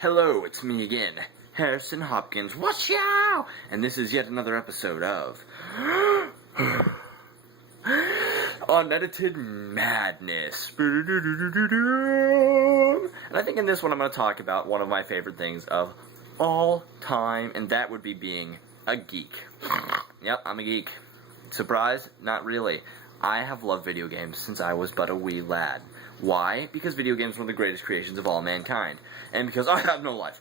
Hello, it's me again, Harrison Hopkins. Watch out! And this is yet another episode of Unedited Madness. And I think in this one I'm going to talk about one of my favorite things of all time, and that would be being a geek. Yep, I'm a geek. Surprise? Not really. I have loved video games since I was but a wee lad. Why? Because video games are one of the greatest creations of all mankind. And because I have no life.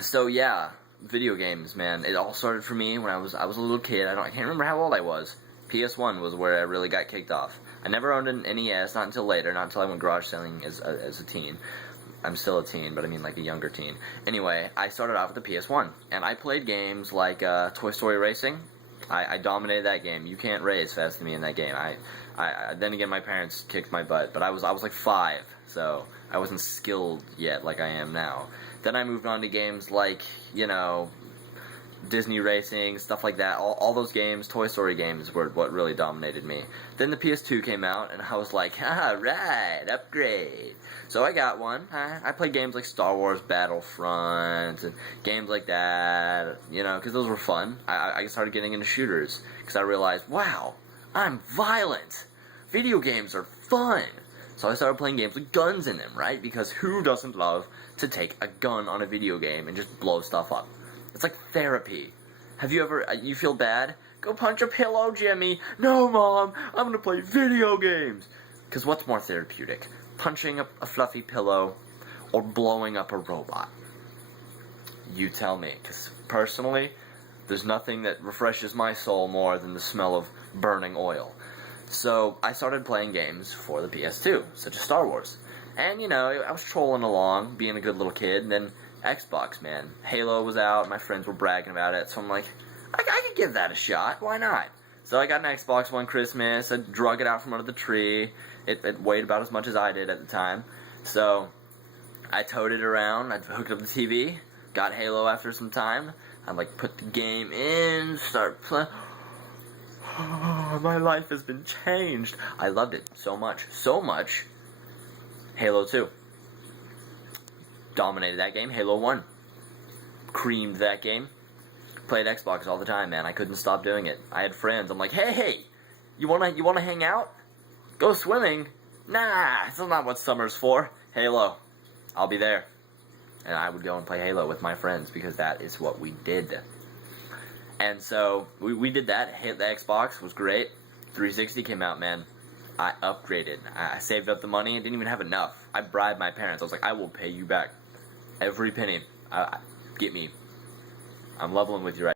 So yeah, video games, man. It all started for me when I was a little kid. I can't remember how old I was. PS1 was where I really got kicked off. I never owned an NES, not until later, not until I went garage selling as a teen. I'm still a teen, but I mean like a younger teen. Anyway, I started off with the PS1, and I played games like Toy Story Racing. I dominated that game. You can't race fast as me in that game. Then again, my parents kicked my butt, but I was like 5, so I wasn't skilled yet like I am now. Then I moved on to games like, you know, Disney Racing, stuff like that. All those games, Toy Story games, were what really dominated me. Then the PS2 came out, and I was like, right, upgrade. So I got one. I played games like Star Wars Battlefront, and games like that, you know, because those were fun. I started getting into shooters, because I realized, wow, I'm violent. Video games are fun. So I started playing games with guns in them, right? Because who doesn't love to take a gun on a video game and just blow stuff up? It's like therapy. Have you ever, you feel bad? Go punch a pillow, Jimmy. No, Mom, I'm gonna play video games. Because what's more therapeutic? Punching a fluffy pillow or blowing up a robot? You tell me. Because personally, there's nothing that refreshes my soul more than the smell of burning oil. So I started playing games for the PS2, such as Star Wars. And, you know, I was trolling along, being a good little kid, and then Xbox, man. Halo was out, my friends were bragging about it, so I'm like, I could give that a shot, why not? So I got an Xbox one Christmas, I drug it out from under the tree, it weighed about as much as I did at the time, so I towed it around, I hooked up the TV, got Halo after some time, I like put the game in, start playing. Oh, my life has been changed. I loved it so much, Halo 2. Dominated that game. Halo 1. Creamed that game. Played Xbox all the time, man. I couldn't stop doing it. I had friends. I'm like, hey, you wanna hang out? Go swimming? Nah, that's not what summer's for. Halo. I'll be there. And I would go and play Halo with my friends because that is what we did. And so, we did that. The Xbox was great. 360 came out, man. I upgraded. I saved up the money. I didn't even have enough. I bribed my parents. I was like, I will pay you back every penny. Get me. I'm leveling with you right